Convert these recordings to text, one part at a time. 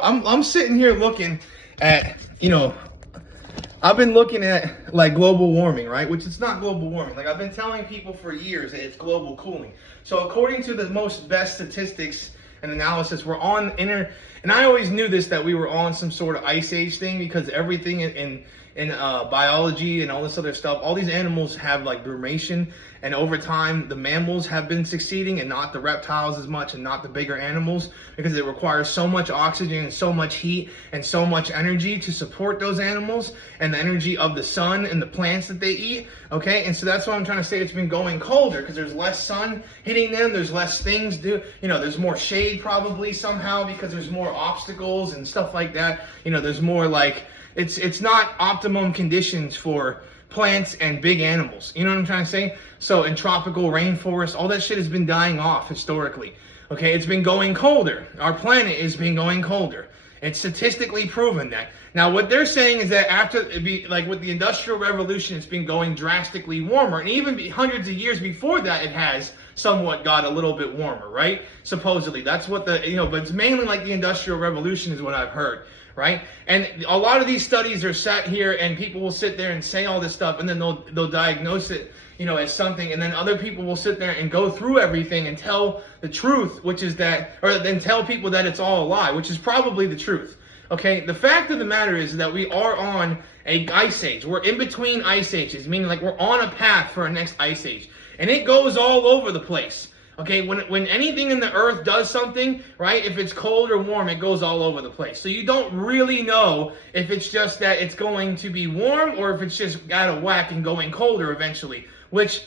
I'm sitting here looking at, I've been looking at like global warming, right? Which is not global warming. Like I've been telling people for years that it's global cooling. So according to the best statistics and analysis, we're on and I always knew this, that we were on some sort of ice age thing, because everything in biology and all this other stuff, all these animals have like dormation, and over time the mammals have been succeeding and not the reptiles as much, and not the bigger animals, because it requires so much oxygen and so much heat and so much energy to support those animals, and the energy of the sun and the plants that they eat. Okay, and so that's why I'm trying to say it's been going colder, because there's less sun hitting them, there's less things there's more shade probably somehow, because there's more obstacles and stuff like that. There's more like it's not optimum conditions for plants and big animals. You know what I'm trying to say? So in tropical rainforest, all that shit has been dying off historically. Okay, it's been going colder. Our planet has been going colder. It's statistically proven that. Now, what they're saying is that after, like with the Industrial Revolution, it's been going drastically warmer. And even hundreds of years before that, it has somewhat got a little bit warmer, right? Supposedly. That's what but it's mainly like the Industrial Revolution is what I've heard, right? And a lot of these studies are sat here, and people will sit there and say all this stuff, and then they'll diagnose it, as something, and then other people will sit there and go through everything and tell the truth, which is that, or then tell people that it's all a lie, which is probably the truth. Okay, the fact of the matter is that we are on a ice age. We're in between ice ages, meaning like we're on a path for our next ice age, and it goes all over the place. Okay, when anything in the earth does something, right, if it's cold or warm, it goes all over the place. So you don't really know if it's just that it's going to be warm, or if it's just out of whack and going colder eventually. Which,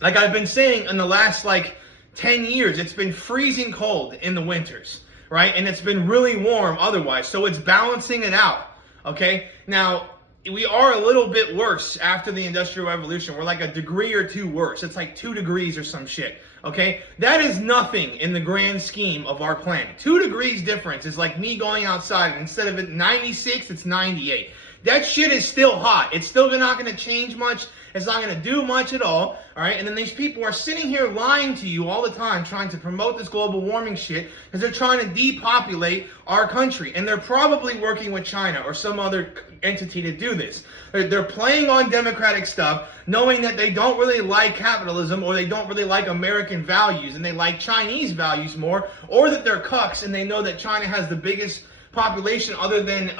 like I've been saying, in the last 10 years, it's been freezing cold in the winters, right? And it's been really warm otherwise. So it's balancing it out, okay? Now, we are a little bit worse after the Industrial Revolution. We're like a degree or two worse. It's like 2 degrees or some shit, okay? That is nothing in the grand scheme of our planet. 2 degrees difference is like me going outside, and instead of it 96, it's 98. That shit is still hot. It's still not going to change much. It's not going to do much at all right? And then these people are sitting here lying to you all the time, trying to promote this global warming shit, because they're trying to depopulate our country. And they're probably working with China or some other entity to do this. They're playing on democratic stuff, knowing that they don't really like capitalism, or they don't really like American values, and they like Chinese values more, or that they're cucks and they know that China has the biggest population other than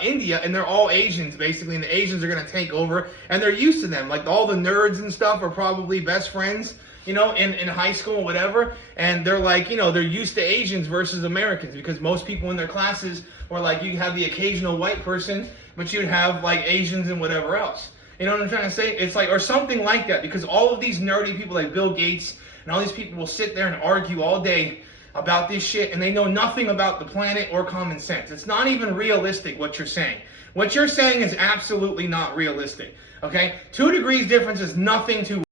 India, and they're all Asians basically, and the Asians are going to take over, and they're used to them. Like all the nerds and stuff are probably best friends, in high school or whatever, and they're like, they're used to Asians versus Americans, because most people in their classes were like, you have the occasional white person, but you'd have like Asians and whatever else. You know what I'm trying to say? It's like, or something like that, because all of these nerdy people like Bill Gates and all these people will sit there and argue all day about this shit, and they know nothing about the planet or common sense. It's not even realistic what you're saying. What you're saying is absolutely not realistic, okay? 2 degrees difference is nothing to